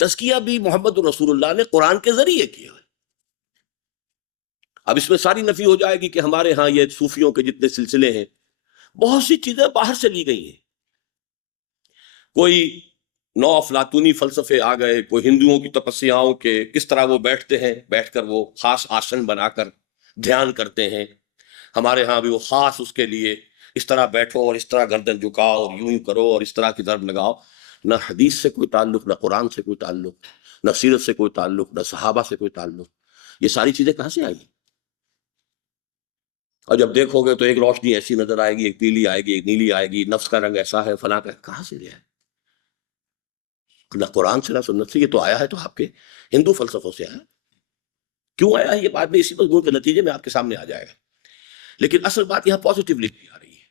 تزکیہ بھی محمد رسول اللہ نے قرآن کے ذریعے کیا ہے۔ اب اس میں ساری نفی ہو جائے گی کہ ہمارے ہاں یہ صوفیوں کے جتنے سلسلے ہیں بہت سی چیزیں باہر سے لی گئی ہیں، کوئی نو افلاطونی فلسفے آ گئے، کوئی ہندوؤں کی تپسیاؤں کے کس طرح وہ بیٹھتے ہیں، بیٹھ کر وہ خاص آسن بنا کر دھیان کرتے ہیں، ہمارے ہاں بھی وہ خاص اس کے لیے اس طرح بیٹھو اور اس طرح گردن جھکاؤ اور یوں ہی کرو اور اس طرح کی ضرب لگاؤ۔ نہ حدیث سے کوئی تعلق، نہ قرآن سے کوئی تعلق، نہ سیرت سے کوئی تعلق، نہ صحابہ سے کوئی تعلق۔ یہ ساری چیزیں کہاں سے آئی؟ اور جب دیکھو گے تو ایک روشنی ایسی نظر آئے گی، ایک پیلی آئے گی، ایک نیلی آئے گی، نفس کا رنگ ایسا ہے، فلاں کا، کہاں سے لیا ہے؟ نہ قرآن سے نہ سنت سے، یہ تو آیا ہے تو آپ کے ہندو فلسفوں سے آیا۔ کیوں آیا ہے یہ بعد میں اسی مضمون کے نتیجے میں آپ کے سامنے آ جائے گا، لیکن اصل بات یہاں پازیٹیولی آ رہی ہے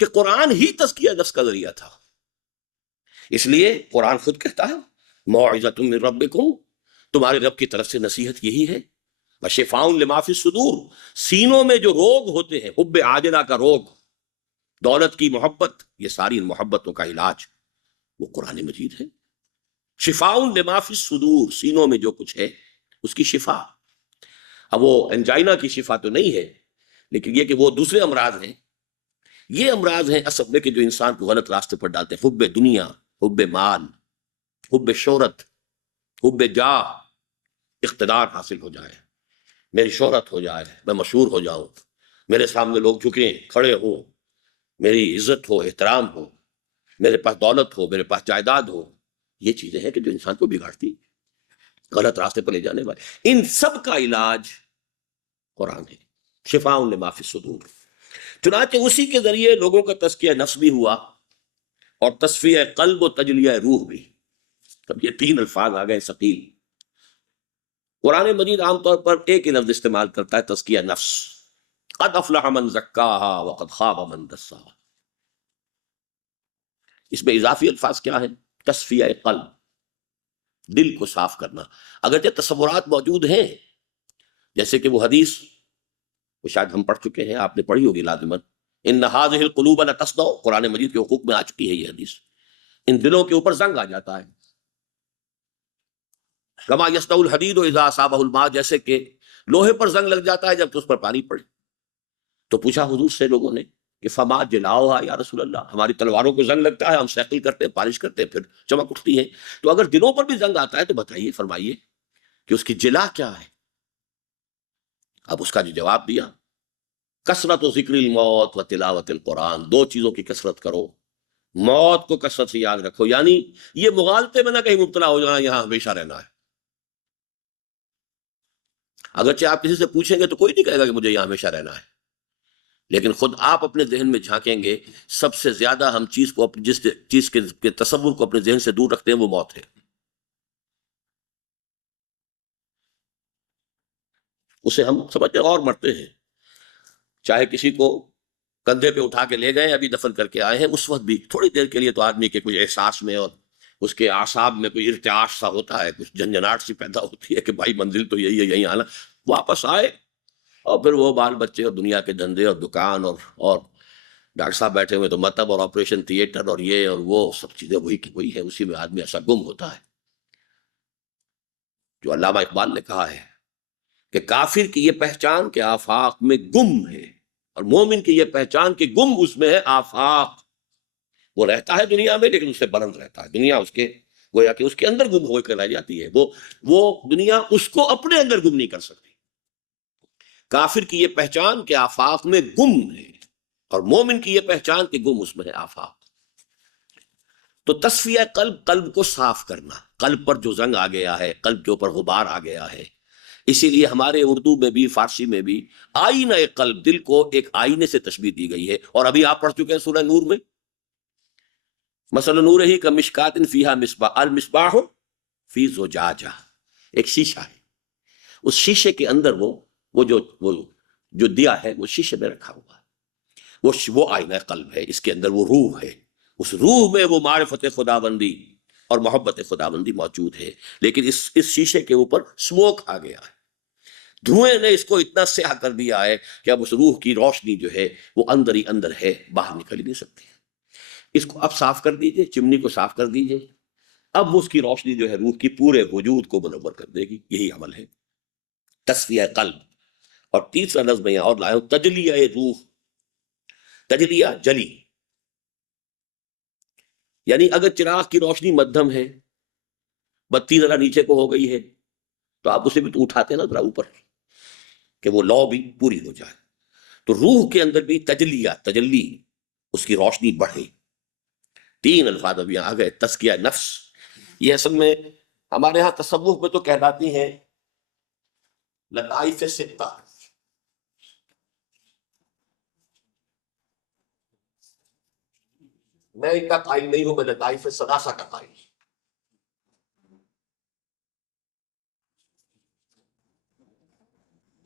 کہ قرآن ہی تزکیہ نفس کا ذریعہ تھا۔ اس لیے قرآن خود کہتا ہے موعظۃ من ربکم، تمہارے رب کی طرف سے نصیحت یہی ہے، وشفاء لما فی الصدور، سینوں میں جو روگ ہوتے ہیں، حب عاجلہ کا روگ، دولت کی محبت، یہ ساری ان محبتوں کا علاج وہ قرآن مجید ہے۔ شفاء لما فی الصدور، سینوں میں جو کچھ ہے اس کی شفا۔ اب وہ انجائنا کی شفا تو نہیں ہے، لیکن یہ کہ وہ دوسرے امراض ہیں، یہ امراض ہیں اصل میں کہ جو انسان کو غلط راستے پر ڈالتے ہیں، حب دنیا، حب مال، حب شہرت، حب جاہ، اقتدار حاصل ہو جائے، میری شہرت ہو جائے، میں مشہور ہو جاؤں، میرے سامنے لوگ جھکیں، کھڑے ہوں، میری عزت ہو، احترام ہو، میرے پاس دولت ہو، میرے پاس جائیداد ہو۔ یہ چیزیں ہیں کہ جو انسان کو بگاڑتی، غلط راستے پر لے جانے والے۔ ان سب کا علاج قرآن ہے، شفاء لما فی الصدور۔ چنانچہ اسی کے ذریعے لوگوں کا تزکیہ نفس بھی ہوا اور تصفیہ قلب و تجلیہ روح بھی۔ اب یہ تین الفاظ آ گئے ثقیل۔ قرآن مجید عام طور پر ایک ہی لفظ استعمال کرتا ہے، تزکیہ نفس، قد افلح من زکاہا وقد خاب من دساہا۔ اس میں اضافی الفاظ کیا ہیں؟ تصفیہ قلب، دل کو صاف کرنا۔ اگرچہ تصورات موجود ہیں، جیسے کہ وہ حدیث وہ شاید ہم پڑھ چکے ہیں، آپ نے پڑھی ہوگی لازماً، ان هذه القلوب لتصدع، قرآن مجید کے حقوق میں آ چکی ہے یہ حدیث، ان دلوں کے اوپر زنگ آ جاتا ہے، کما یصدع الحدید اذا اصابہ الماء، جیسے کہ لوہے پر زنگ لگ جاتا ہے جب اس پر پانی پڑے۔ تو پوچھا حضور سے لوگوں نے کہ فما جلاؤہا یا رسول اللہ، ہماری تلواروں کو زنگ لگتا ہے، ہم سیکل کرتے ہیں، پالش کرتے ہیں، پھر چمک اٹھتی ہے، تو اگر دلوں پر بھی زنگ آتا ہے تو بتائیے، فرمائیے کہ اس کی جلا کیا ہے؟ اب اس کا جو جواب دیا، کثرت و ذکر الموت و تلاوت القرآن، دو چیزوں کی کثرت کرو، موت کو کثرت سے یاد رکھو، یعنی یہ مغالطے میں نہ کہیں مبتلا ہو جانا یہاں ہمیشہ رہنا ہے۔ اگرچہ آپ کسی سے پوچھیں گے تو کوئی نہیں کہے گا کہ مجھے یہاں ہمیشہ رہنا ہے، لیکن خود آپ اپنے ذہن میں جھانکیں گے، سب سے زیادہ ہم چیز کو، جس چیز کے تصور کو اپنے ذہن سے دور رکھتے ہیں وہ موت ہے۔ اسے ہم سمجھتے اور مرتے ہیں، چاہے کسی کو کندھے پہ اٹھا کے لے گئے، ابھی دفن کر کے آئے ہیں، اس وقت بھی تھوڑی دیر کے لیے تو آدمی کے کچھ احساس میں اور اس کے اعصاب میں کوئی ارتعاش سا ہوتا ہے، کچھ جھنجھناہٹ سی پیدا ہوتی ہے کہ بھائی منزل تو یہی ہے، یہیں آنا۔ واپس آئے اور پھر وہ بال بچے اور دنیا کے دھندے اور دکان اور ڈاکٹر صاحب بیٹھے ہوئے تو مطلب، اور آپریشن تھیٹر اور یہ اور وہ سب چیزیں وہی کی وہی ہے، اسی میں آدمی ایسا گم ہوتا ہے۔ جو علامہ اقبال نے کہا ہے کہ کافر کی یہ پہچان کہ آفاق میں گم ہے، اور مومن کی یہ پہچان کہ گم اس میں ہے آفاق۔ وہ رہتا ہے دنیا میں لیکن اس سے بلند رہتا ہے، دنیا اس کے گویا کہ اس کے اندر گم ہو کر رہ جاتی ہے، وہ دنیا اس کو اپنے اندر گم نہیں کر سکتی۔ کافر کی یہ پہچان کہ آفاق میں گم ہے، اور مومن کی یہ پہچان کہ گم اس میں ہے آفاق۔ تو تصفیہ قلب، قلب کو صاف کرنا، قلب پر جو زنگ آ گیا ہے، قلب کے اوپر غبار آ گیا ہے۔ اسی لیے ہمارے اردو میں بھی، فارسی میں بھی آئینہ قلب، دل کو ایک آئینے سے تشبیہ دی گئی ہے، اور ابھی آپ پڑھ چکے ہیں سورہ نور میں، مثل نور ہی کا مشکات فیہا مصباح، المصباح فی زجاجہ، ایک شیشہ ہے، اس شیشے کے اندر وہ جو دیا ہے وہ شیشے میں رکھا ہوا ہے، وہ آئینہ قلب ہے، اس کے اندر وہ روح ہے، اس روح میں وہ معرفت خداوندی اور محبت خداوندی موجود ہے، لیکن اس شیشے کے اوپر سموک آ گیا ہے، دھوئیں نے اس کو اتنا سیاہ کر دیا ہے کہ اب اس روح کی روشنی جو ہے وہ اندر ہی اندر ہے، باہر نکل ہی نہیں سکتی۔ اس کو اب صاف کر دیجئے، چمنی کو صاف کر دیجئے، اب اس کی روشنی جو ہے روح کی پورے وجود کو منور کر دے گی. یہی عمل ہے تصفیہ قلب. اور تیسرا لفظ میں یہاں اور لایا ہوں تجلیہ روح. تجلیہ جلی، یعنی اگر چراغ کی روشنی مدھم ہے، بتی ذرا نیچے کو ہو گئی ہے، تو آپ اسے بھی تو اٹھاتے ہیں نا ذرا اوپر کہ وہ لو بھی پوری ہو جائے. تو روح کے اندر بھی تجلیہ، تجلی، اس کی روشنی بڑھے. تین الفاظ اب یہاں آ گئے. تزکیہ نفس، یہ اصل میں ہمارے ہاں تصوف میں تو کہلاتی ہیں لطائف ستہ. میں ان کا قائل نہیں ہوں، میں لطائف ثلاثہ کا قائل.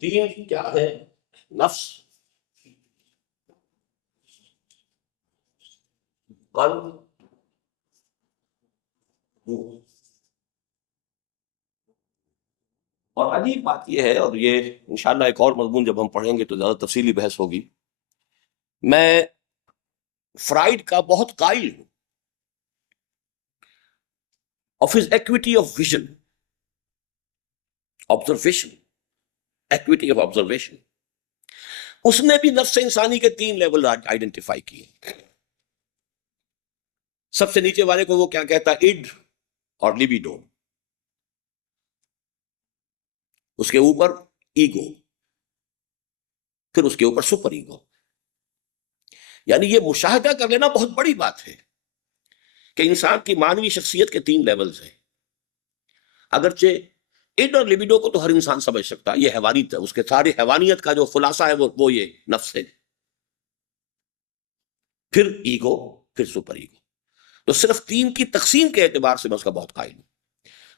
تین کیا ہے؟ نفس، قلب، روح. اور عجیب بات یہ ہے، اور یہ انشاءاللہ ایک اور مضمون جب ہم پڑھیں گے تو زیادہ تفصیلی بحث ہوگی. میں فرائڈ کا بہت قائل ہوں of his acuity of vision, observation, acuity of observation. اس نے بھی نفس انسانی کے تین لیول آئیڈینٹیفائی کیے. سب سے نیچے والے کو وہ کیا کہتا ہے؟ اڈ اور لیبیڈو. اس کے اوپر ایگو، پھر اس کے اوپر سپر ایگو. یعنی یہ مشاہدہ کر لینا بہت بڑی بات ہے کہ انسان کی مانوی شخصیت کے تین لیولز ہیں. اگرچہ اڈ اور لیبیڈو کو تو ہر انسان سمجھ سکتا ہے، یہ حیوانیت ہے، اس کے سارے حیوانیت کا جو خلاصہ ہے وہ یہ نفس ہے. پھر ایگو، پھر سپر ایگو. تو صرف تین کی تقسیم کے اعتبار سے میں اس کا بہت قائل ہوں.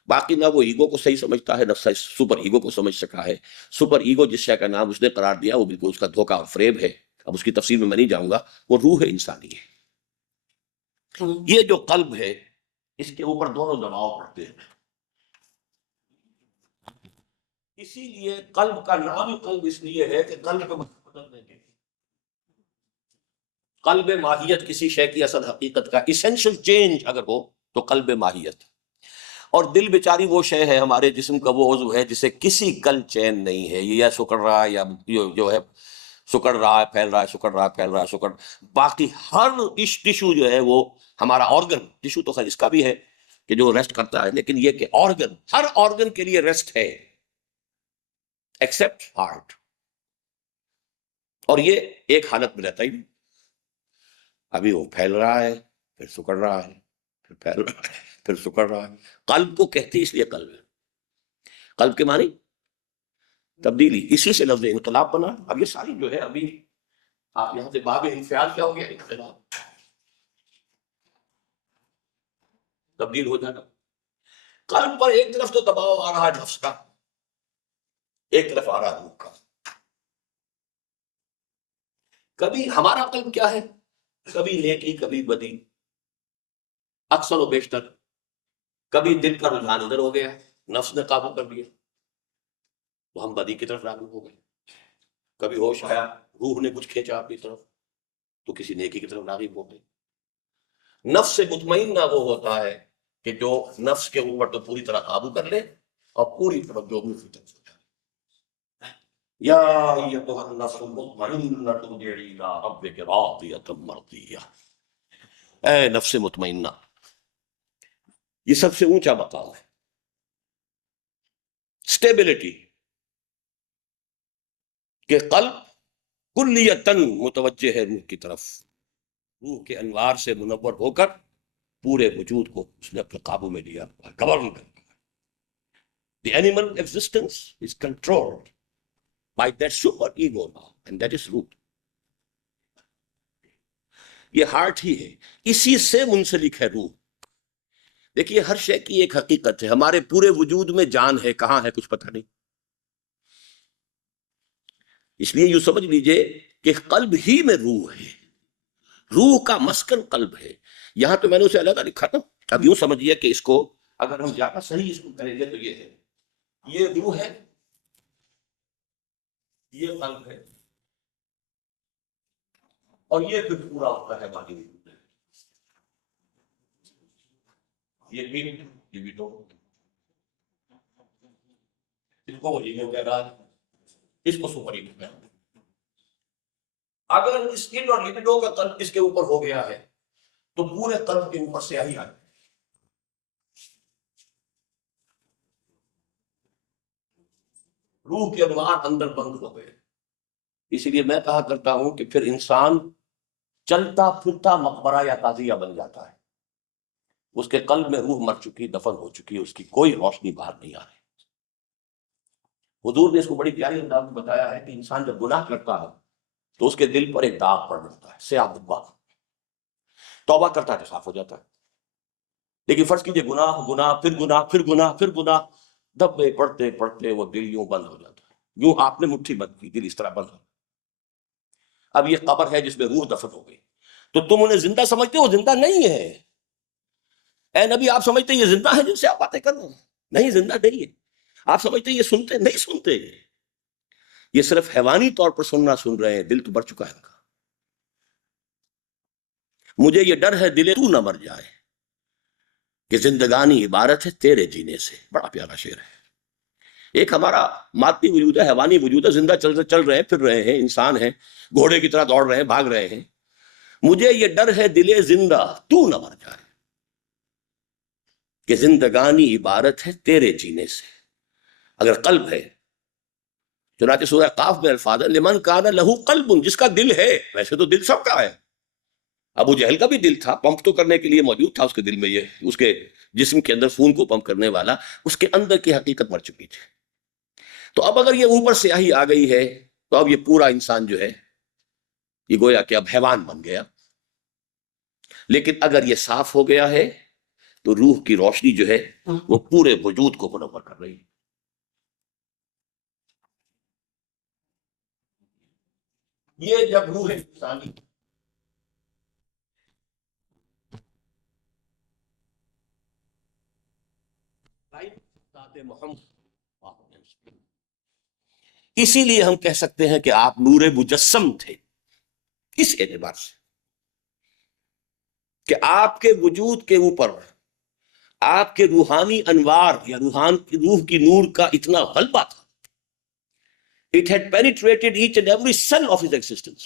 باقی نہ وہ ایگو کو صحیح سمجھتا ہے، نہ سپر ایگو کو سمجھ سکا ہے. سپر ایگو جس شے کا نام اس نے قرار دیا وہ بالکل اس کا دھوکہ اور فریب ہے. اب اس کی تفصیل میں نہیں جاؤں گا. وہ روح انسانی ہے. یہ جو قلب ہے اس کے اوپر دونوں دباؤ پڑتے ہیں. اسی لیے قلب کا نام قلب اس لیے ہے کہ قلب بدلنے کے، قلب ماہیت کسی شے کی اصل حقیقت کا ایسنشل چینج اگر ہو تو قلب ماہیت. اور دل بیچاری وہ شے ہے ہمارے جسم کا وہ عضو ہے جسے کسی کل چین نہیں ہے. یہ یا سکڑ رہا ہے یا جو ہے سکڑ رہا ہے پھیل رہا ہے، سکڑ رہا ہے پھیل رہا ہے، سکڑ. باقی ہر ٹشو جو ہے وہ ہمارا آرگن، ٹشو تو خیر اس کا بھی ہے کہ جو ریسٹ کرتا ہے، لیکن یہ کہ آرگن، ہر آرگن کے لیے ریسٹ ہے ایکسپٹ ہارٹ. اور یہ ایک حالت میں رہتا ہی نہیں. ابھی وہ پھیل رہا ہے، پھر سکڑ رہا ہے، پھر پھیل رہا ہے، پھر سکڑ رہا ہے. قلب کو کہتے اس لیے قلب ہے. قلب کے معنی تبدیلی، اسی سے لفظ انقلاب بنا. اب یہ ساری جو ہے ابھی آپ یہاں سے باب انفعال کیا ہو گیا؟ انقلاب، تبدیل ہو جانا. قلب پر ایک طرف تو دباؤ آ رہا ہے نفس کا، ایک طرف آ رہا ہے روح کا. کبھی ہمارا قلب کیا ہے؟ کبھی نیکی کبھی بدی، اکثر و بیشتر. کبھی دل کا رجحان ادھر ہو گیا، نفس نے قابو کر لیا تو ہم بدی کی طرف راغب ہو گئے. کبھی ہوش آیا، روح نے کچھ کھینچا اپنی طرف تو کسی نیکی کی طرف راغب ہو گئے. نفس سے مطمئنہ وہ ہوتا ہے کہ جو نفس کے اوپر تو پوری طرح قابو کر لے اور پوری طرف جو روح کی طرف ہو جائے. یا ایتھا النفس المطمئنہ ارجعی الی ربک راضیۃ مرضیہ. اے نفس مطمئنہ، یہ سب سے اونچا مقام ہے. اسٹیبلٹی کہ قلب کلیتاً متوجہ ہے روح کی طرف، روح کے انوار سے منور ہو کر پورے وجود کو اس نے اپنے قابو میں لیا، گورن کر. The animal existence is controlled by that super ego now, and that is root. یہ ہارٹ ہی ہے، اسی سے منسلک ہے روح. دیکھیے ہر شے کی ایک حقیقت ہے. ہمارے پورے وجود میں جان ہے، کہاں ہے کچھ پتہ نہیں. اس لیے یوں سمجھ لیجئے کہ قلب ہی میں روح ہے، روح کا مسکن قلب ہے. یہاں تو میں نے اسے علیحدہ لکھا تھا. اب یوں سمجھیے کہ اس کو اگر ہم زیادہ صحیح اس کو کریں گے تو یہ ہے، یہ روح ہے، یہ قلب ہے، اور یہ پھر پورا ہوتا ہے باقی وجود. یہ بھی دو، اس کو وہ ایگو کہہ رہا ہے، اس کو سپر ایگو کہہ رہا ہے۔ اگر اس ان اور لبیڈو کا قلب اس کے اوپر ہو گیا ہے تو پورے قلب کے اوپر سیاہی آ گئی، روح کے انوار اندر بند ہو گئے۔ اسی لیے میں کہا کرتا ہوں کہ پھر انسان چلتا پھرتا مقبرہ یا تعزیہ بن جاتا ہے، اس کے قلب میں روح مر چکی، دفن ہو چکی، اس کی کوئی روشنی باہر نہیں آ رہی۔ حضور نے اس کو بڑی پیاری انداز میں بتایا ہے کہ انسان جب گناہ کرتا ہے تو اس کے دل پر ایک داغ پڑ جاتا ہے، سیاہ دبا، توبہ کرتا ہے تو صاف ہو جاتا ہے۔ لیکن فرض کیجئے گناہ گناہ پھر گناہ پھر گناہ پھر گناہ، دبے پڑھتے پڑھتے وہ دل یوں بند ہو جاتا ہے، یوں آپ نے مٹھی بند کی، دل اس طرح بند ہو۔ اب یہ قبر ہے جس میں روح دفن ہو گئی، تو تم انہیں زندہ سمجھتے ہو، زندہ نہیں ہے۔ اے نبی آپ سمجھتے یہ زندہ ہے جن سے آپ باتیں کر رہے ہیں؟ نہیں، زندہ نہیں ہے۔ آپ سمجھتے یہ سنتے؟ نہیں سنتے، یہ صرف حیوانی طور پر سننا سن رہے ہیں، دل تو مر چکا ہے ان کا۔ مجھے یہ ڈر ہے دل تو نہ مر جائے کہ زندگانی عبارت ہے تیرے جینے سے۔ بڑا پیارا شعر ہے۔ ایک ہمارا مادی وجود ہے، حیوانی وجود ہے، زندہ چل رہے ہیں، پھر رہے ہیں، انسان ہیں، گھوڑے کی طرح دوڑ رہے ہیں، بھاگ رہے ہیں۔ مجھے یہ ڈر ہے دل زندہ تو نہ مر جائے کہ زندگانی عبارت ہے تیرے جینے سے۔ اگر قلب ہے، چنانچہ سورہ قاف میں الفاظ ہے لمن کان لہو قلب، جس کا دل ہے۔ ویسے تو دل سب کا ہے، ابو جہل کا بھی دل تھا، پمپ تو کرنے کے لیے موجود تھا اس کے دل میں، یہ اس کے جسم کے اندر خون کو پمپ کرنے والا، اس کے اندر کی حقیقت مر چکی تھی۔ تو اب اگر یہ اوپر سیاہی آ گئی ہے تو اب یہ پورا انسان جو ہے یہ گویا کہ اب حیوان بن گیا۔ لیکن اگر یہ صاف ہو گیا ہے تو روح کی روشنی جو ہے وہ پورے وجود کو منور کر رہی ہے۔ یہ جب روح انسانی محمد، اسی لیے ہم کہہ سکتے ہیں کہ آپ نور مجسم تھے، اس اعتبار سے کہ آپ کے وجود کے اوپر آپ کے روحانی انوار یا روح کی نور کا اتنا غلبہ تھا۔ It had penetrated each and every cell of his existence۔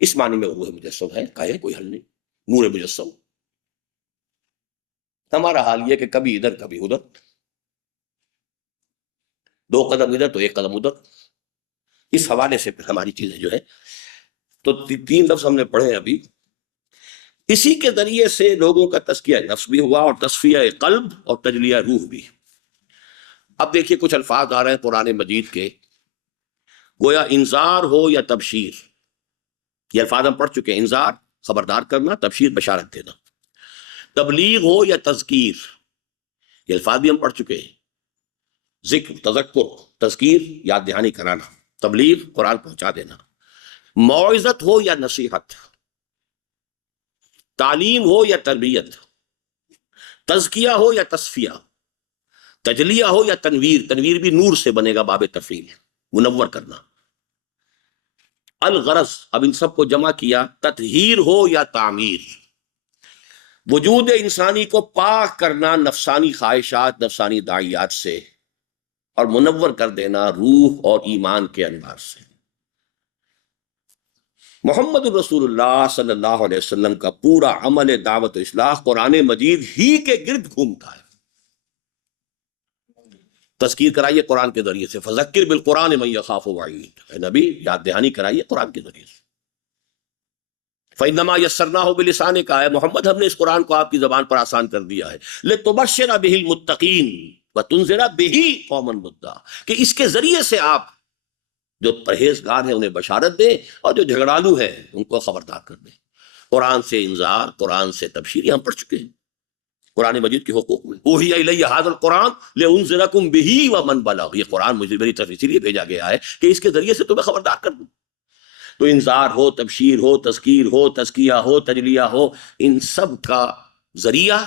اس معنی میں روح مجسم ہے، کہے کوئی حل نہیں، نور مجسم۔ ہمارا حال یہ کہ کبھی ادھر کبھی ادھر، دو قدم ادھر تو ایک قدم ادھر۔ اس حوالے سے پھر ہماری چیزیں جو ہے، تو تین لفظ ہم نے پڑھے ابھی۔ اسی کے ذریعے سے لوگوں کا تزکیہ نفس بھی ہوا اور تصفیہ قلب اور تجلیہ روح بھی۔ اب دیکھیے کچھ الفاظ آ رہے ہیں قرآن مجید کے، گویا انذار ہو یا تبشیر، یہ الفاظ ہم پڑھ چکے ہیں۔ انذار خبردار کرنا، تبشیر بشارت دینا، تبلیغ ہو یا تذکیر، یہ الفاظ بھی ہم پڑھ چکے ہیں۔ ذکر، تذکر، تذکیر یاد دہانی کرانا، تبلیغ قرآن پہنچا دینا، موعظت ہو یا نصیحت، تعلیم ہو یا تربیت، تزکیہ ہو یا تصفیہ، تجلیہ ہو یا تنویر، تنویر بھی نور سے بنے گا، باب تفعیل، منور کرنا۔ الغرض، اب ان سب کو جمع کیا، تطہیر ہو یا تعمیر، وجود انسانی کو پاک کرنا نفسانی خواہشات، نفسانی داعیات سے، اور منور کر دینا روح اور ایمان کے انوار سے۔ محمد رسول اللہ صلی اللہ علیہ وسلم کا پورا عمل دعوت و اصلاح قرآن مجید ہی کے گرد گھومتا ہے۔ تذکیر کرائیے قرآن کے ذریعے سے، فذکر بالقرآن من یخاف وعید، اے نبی یاد دہانی کرائیے قرآن کے ذریعے سے۔ فإنما یسرناہ بلسانک، اے محمد ہم نے اس قرآن کو آپ کی زبان پر آسان کر دیا ہے، لتبشر بہ المتقین وتنذر بہ قوما لدا، کہ اس کے ذریعے سے آپ جو پرہیزگار ہیں انہیں بشارت دیں، اور جو جھگڑالو ہیں ان کو خبردار کر دیں۔ قرآن سے انذار، قرآن سے تبشیر، یہ ہم پڑھ چکے ہیں قرآن مجید کے حقوق میں۔ اوحی الی ھذا القرآن لانذرکم بہ ومن بلغ، یہ قرآن مجھے میری طرف اسی لیے بھیجا گیا ہے کہ اس کے ذریعے سے تمہیں خبردار کر دوں۔ تو انذار ہو، تبشیر ہو، تذکیر ہو، تزکیہ ہو، تجلیہ ہو، ان سب کا ذریعہ